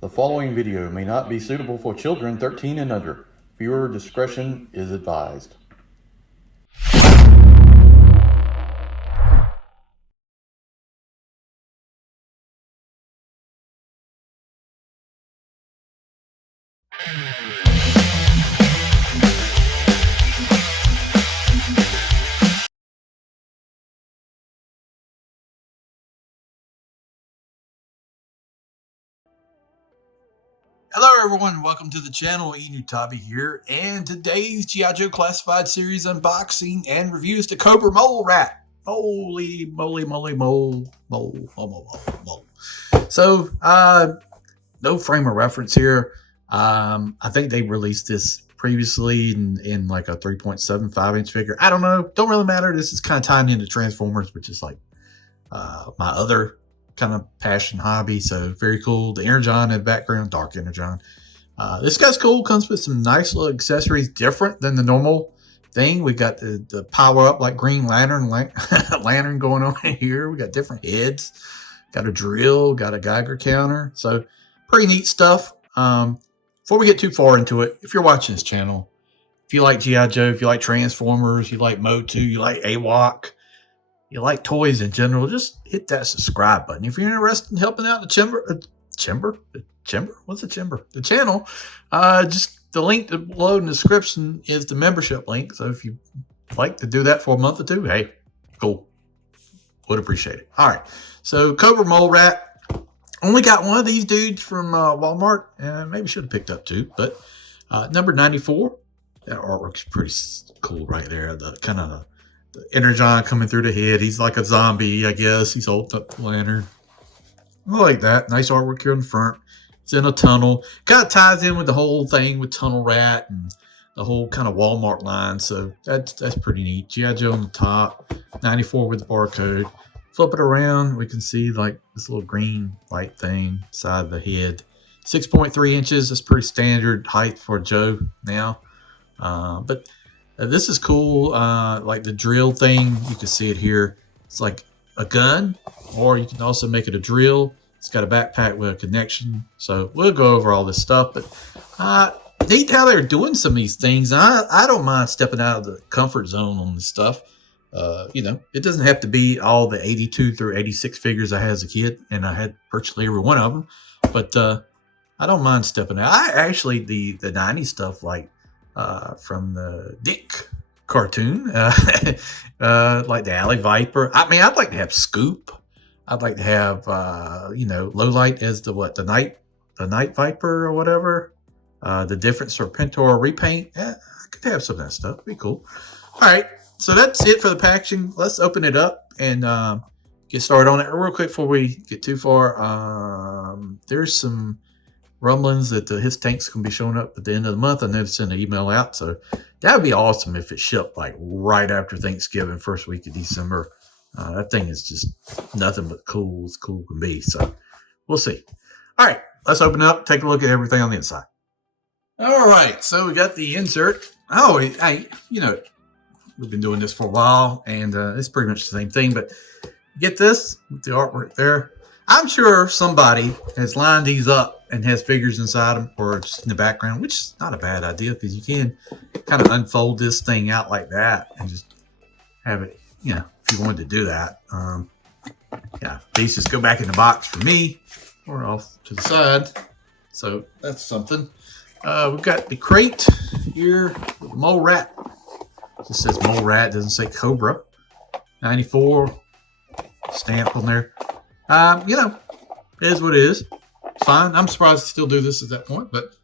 The following video may not be suitable for children 13 and under. Viewer discretion is advised. Hello everyone, welcome to the channel. Enewtabie here, and today's G.I. Joe Classified Series unboxing and review is the Cobra Mole Rat. Holy moly, mole. So, no frame of reference here. I think they released this previously in like a 3.75 inch figure. I don't know, don't really matter. This is kind of tying into Transformers, which is like my other kind of passion hobby. So very cool. The Energon in the background, dark Energon. This guy's cool. Comes with some nice little accessories, different than the normal thing. We got the power up like Green Lantern lantern going on here. We got different heads. Got a drill. Got a Geiger counter. So pretty neat stuff. Before we get too far into it, if you're watching this channel, if you like G.I. Joe, if you like Transformers, you like Motu, you like AWOC, you like toys in general, just hit that subscribe button. If you're interested in helping out the channel, just the link below in the description is the membership link. So if you like to do that for a month or two, hey, cool. Would appreciate it. All right. So Cobra Mole Rat. Only got one of these dudes from Walmart. Maybe should have picked up two, but number 94. That artwork's pretty cool right there. The kind of the Energon coming through the head. He's like a zombie, I guess. He's holding up the lantern. I like that. Nice artwork here in the front. It's in a tunnel. Kind of ties in with the whole thing with Tunnel Rat and the whole kind of Walmart line. So that's pretty neat. G.I. Joe on the top. 94 with the barcode. Flip it around. We can see like this little green light thing side of the head. 6.3 inches. That's pretty standard height for Joe now. But this is cool, like the drill thing. You can see it here. It's like a gun, or you can also make it a drill. It's got a backpack with a connection. So we'll go over all this stuff. But neat how they're doing some of these things. I don't mind stepping out of the comfort zone on this stuff. You know, it doesn't have to be all the 82 through 86 figures I had as a kid, and I had virtually every one of them. But I don't mind stepping out. I actually, the 90s stuff, like from the Dick cartoon, like the Alley Viper. I mean, I'd like to have Scoop. I'd like to have you know, Lowlight as the night Viper or whatever. The different Serpentor repaint. Yeah, I could have some of that stuff. It'd be cool. All right, so that's it for the packaging. Let's open it up and get started on it real quick before we get too far. There's some rumblings that his tank's gonna be showing up at the end of the month. I know to send an email out, so that would be awesome if it shipped like right after Thanksgiving, first week of December. That thing is just nothing but cool as cool can be. So we'll see. All right, let's open it up, take a look at everything on the inside. All right, so we got the insert. Oh, hey, you know, we've been doing this for a while, and it's pretty much the same thing. But get this with the artwork there. I'm sure somebody has lined these up and has figures inside them or just in the background, which is not a bad idea because you can kind of unfold this thing out like that and just have it, you know, if you wanted to do that. Yeah, these just go back in the box for me or off to the side. So that's something. We've got the crate here with the Mole Rat. It just says Mole Rat, doesn't say Cobra. 94 stamp on there. You know, it is what it is. Fine. I'm surprised to still do this at that point, but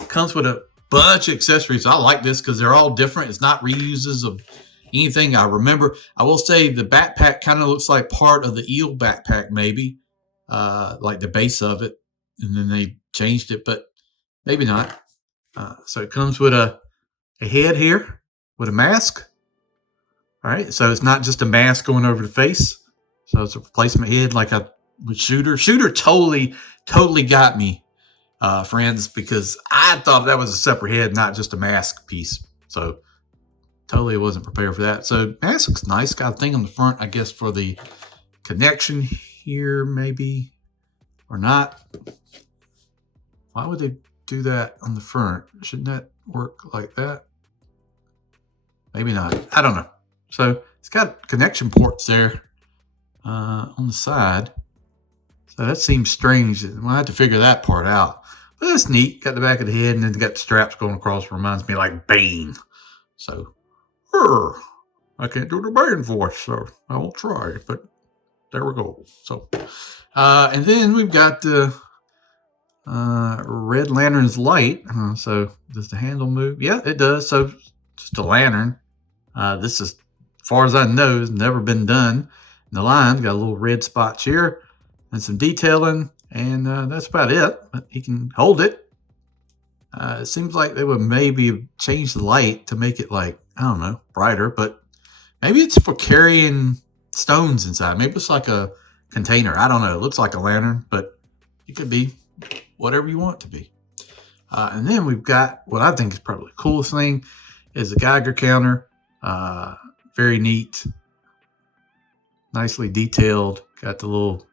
it comes with a bunch of accessories. I like this because they're all different. It's not reuses of anything I remember. I will say the backpack kind of looks like part of the Eel backpack, maybe, like the base of it, and then they changed it, but maybe not. So it comes with a head here with a mask. All right, so it's not just a mask going over the face. So it's a replacement head like a with Shooter. Shooter totally got me, friends, because I thought that was a separate head, not just a mask piece. So totally wasn't prepared for that. So mask looks nice. Got a thing on the front, I guess, for the connection here, maybe, or not. Why would they do that on the front? Shouldn't that work like that? Maybe not. I don't know. So it's got connection ports there on the side. So that seems strange. We'll have to figure that part out. But that's neat. Got the back of the head, and then got the straps going across. Reminds me like Bane. So, I can't do the Bane voice, so I won't try. But there we go. So, and then we've got the Red Lantern's light. So does the handle move? Yeah, it does. So just a lantern. This is, as far as I know, has never been done. And the line's got a little red spots here and some detailing, and that's about it. But he can hold it. It seems like they would maybe change the light to make it like, I don't know, brighter, but maybe it's for carrying stones inside. Maybe it's like a container. I don't know. It looks like a lantern, but it could be whatever you want it to be. And then we've got what I think is probably the coolest thing is the Geiger counter. Very neat. Nicely detailed. Got the little,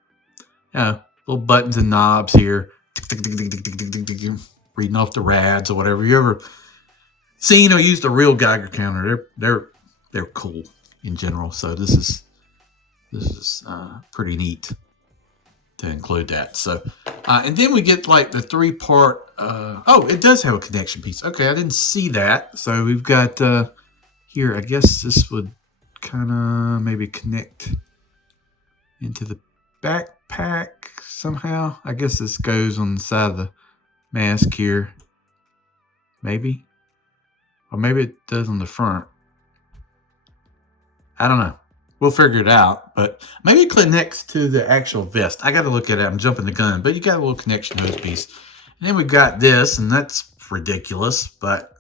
little buttons and knobs here. Reading off the rads or whatever. You ever seen or used a real Geiger counter? They're cool in general. So this is pretty neat to include that. So and then we get like the 3-part. Oh, it does have a connection piece. Okay, I didn't see that. So we've got here. I guess this would kind of maybe connect into the backpack somehow. I guess this goes on the side of the mask here, maybe, or maybe it does on the front. I don't know. We'll figure it out, but maybe it connects to the actual vest. I got to look at it. I'm jumping the gun, but you got a little connection nose piece. And then we've got this, and that's ridiculous, but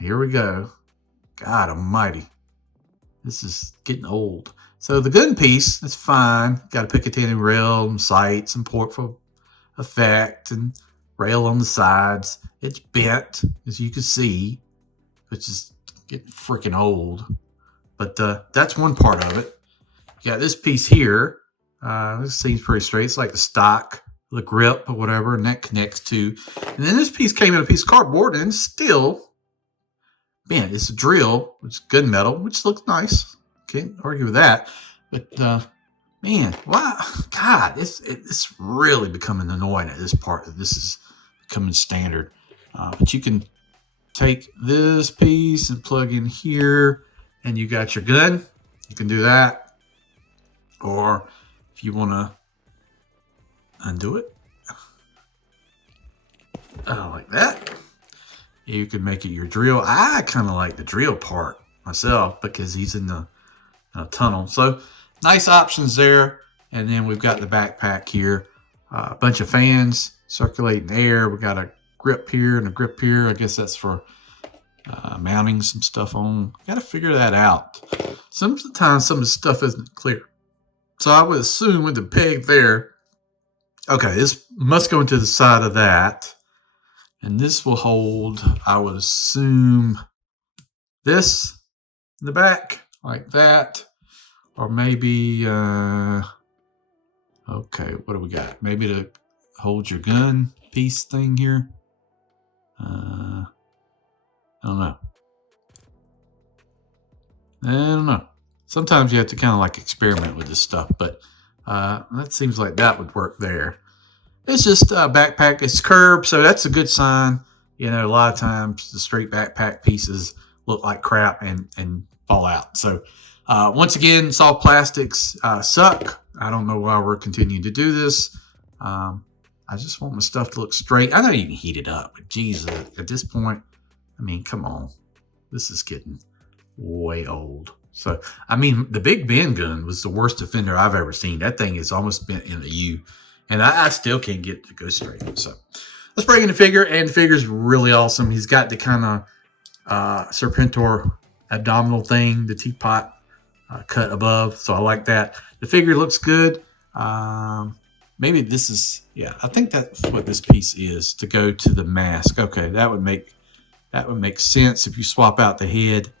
here we go. God almighty. This is getting old. So the gun piece, that's fine. Got a Picatinny rail and sights and port for effect and rail on the sides. It's bent, as you can see, which is getting freaking old. But that's one part of it. You got this piece here. This seems pretty straight. It's like the stock, the grip or whatever, and that connects to. And then this piece came in a piece of cardboard, and still, man, it's a drill, which is gunmetal, which looks nice. Can't argue with that. But man, why? God, it's really becoming annoying at this part. This is becoming standard. But you can take this piece and plug in here, and you got your gun. You can do that. Or if you want to undo it, like that, you can make it your drill. I kind of like the drill part myself because he's in the tunnel. So nice options there. And then we've got the backpack here. A bunch of fans circulating air. We got a grip here and a grip here. I guess that's for mounting some stuff on. Got to figure that out. Sometimes some of the stuff isn't clear. So I would assume with the peg there, okay, this must go into the side of that. And this will hold, I would assume, this in the back, like that. Or maybe, okay, what do we got? Maybe to hold your gun piece thing here. I don't know. I don't know. Sometimes you have to kind of like experiment with this stuff, but that seems like that would work there. It's just a backpack. It's curved, so that's a good sign. You know, a lot of times the straight backpack pieces look like crap and fall out. So once again, soft plastics suck. I don't know why we're continuing to do this. I just want my stuff to look straight. I know you can heat it up, but geez, at this point, I mean, come on. This is getting way old. So, I mean, the Big Ben gun was the worst offender I've ever seen. That thing is almost bent in a U. And I still can't get it to go straight. So, let's bring in the figure. And the figure's really awesome. He's got the kind of Serpentor abdominal thing, the teapot cut above. So, I like that. The figure looks good. Maybe this is, yeah, I think that's what this piece is to go to the mask. Okay, that would make sense if you swap out the head.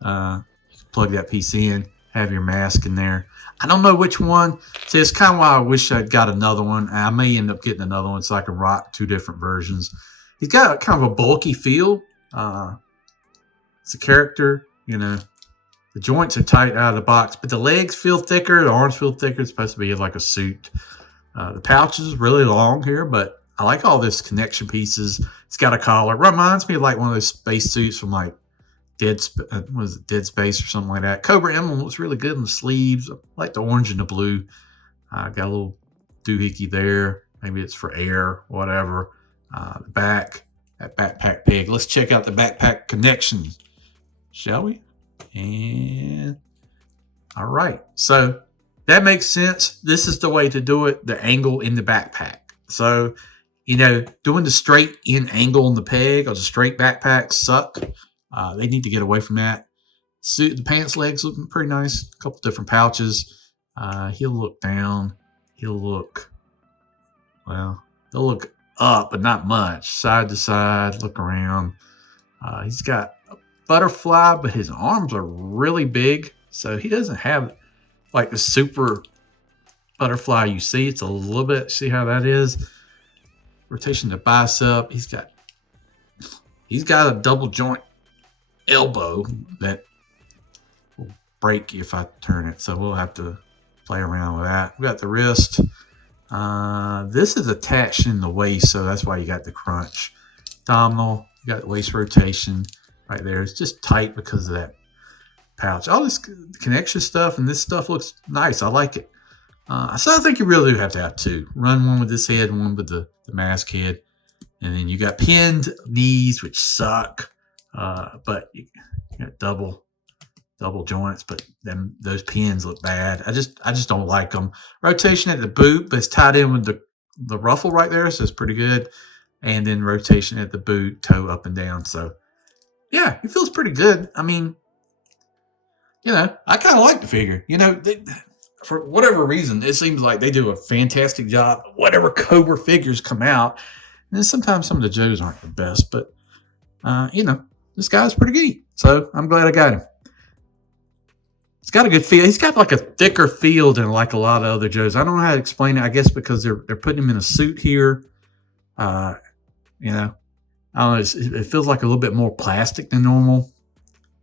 You can plug that piece in, have your mask in there. I don't know which one. See, it's kind of why I wish I'd got another one. I may end up getting another one so I can rock 2 different versions. He's got kind of a bulky feel. It's a character, you know. The joints are tight out of the box, but the legs feel thicker. The arms feel thicker. It's supposed to be like a suit. The pouch is really long here, but I like all this connection pieces. It's got a collar. Reminds me of like one of those space suits from like Dead Space or something like that. Cobra emblem looks really good on the sleeves. I like the orange and the blue. Got a little doohickey there. Maybe it's for air, whatever. The back, that backpack peg. Let's check out the backpack connections, shall we? And all right. So that makes sense. This is the way to do it. The angle in the backpack. So, you know, doing the straight in angle on the peg or the straight backpack suck. They need to get away from that. The pants legs looking pretty nice. A couple different pouches. He'll look down. He'll look, well, they'll look up, but not much. Side to side, look around. He's got a butterfly, but his arms are really big. So he doesn't have like the super butterfly you see. It's a little bit, see how that is? Rotation to bicep. He's got a double joint elbow that will break if I turn it, so we'll have to play around with that. We got the wrist. This is attached in the waist, so that's why you got the crunch. Abdominal, you got the waist rotation right there. It's just tight because of that pouch. All this connection stuff and this stuff looks nice. I like it. So I think you really do have to have 2. Run one with this head and one with the mask head. And then you got pinned knees, which suck. But you got double joints, but those pins look bad. I just don't like them. Rotation at the boot, but it's tied in with the ruffle right there, so it's pretty good. And then rotation at the boot, toe up and down. So yeah, it feels pretty good. I mean, you know, I kind of like the figure. You know, for whatever reason, it seems like they do a fantastic job. Whatever Cobra figures come out, and then sometimes some of the Joes aren't the best, but you know, this guy's pretty good. So I'm glad I got him. He's got a good feel. He's got like a thicker feel than like a lot of other Joes. I don't know how to explain it. I guess because they're putting him in a suit here. You know, I don't know. It feels like a little bit more plastic than normal.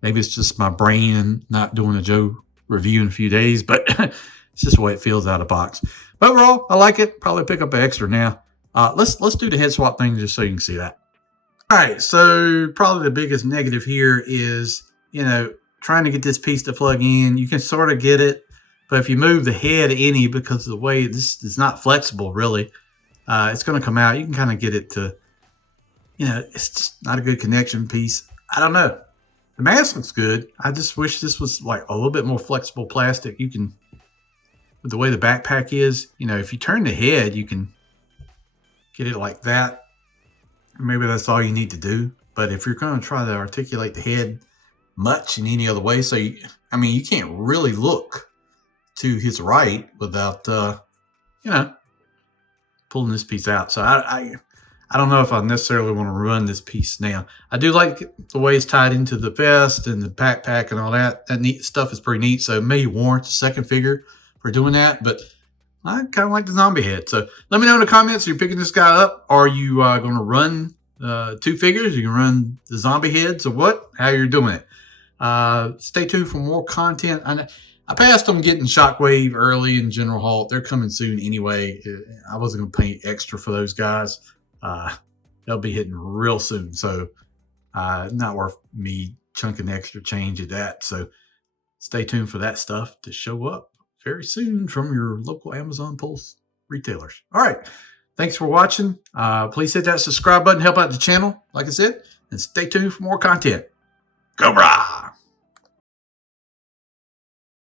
Maybe it's just my brain not doing a Joe review in a few days, but it's just the way it feels out of the box. But overall, I like it. Probably pick up an extra now. Let's do the head swap thing just so you can see that. All right, so probably the biggest negative here is, you know, trying to get this piece to plug in. You can sort of get it, but if you move the head any, because of the way this is not flexible really, it's going to come out. You can kind of get it to, you know, it's just not a good connection piece. I don't know. The mask looks good. I just wish this was like a little bit more flexible plastic. You can, with the way the backpack is, you know, if you turn the head, you can get it like that. Maybe that's all you need to do. But if you're going to try to articulate the head much in any other way, so you can't really look to his right without, you know, pulling this piece out. So I don't know if I necessarily want to run this piece now. I do like the way it's tied into the vest and the backpack and all that. That neat stuff is pretty neat. So it may warrant a second figure for doing that. But I kind of like the zombie head. So let me know in the comments if you're picking this guy up. Are you going to run 2 figures? You can run the zombie heads or what? How you're doing it. Stay tuned for more content. I passed on getting Shockwave early and General Halt. They're coming soon anyway. I wasn't going to pay extra for those guys. They'll be hitting real soon. So not worth me chunking extra change at that. So stay tuned for that stuff to show up very soon from your local Amazon Pulse retailers. All right. Thanks for watching. Please hit that subscribe button, help out the channel, like I said, and stay tuned for more content. Cobra!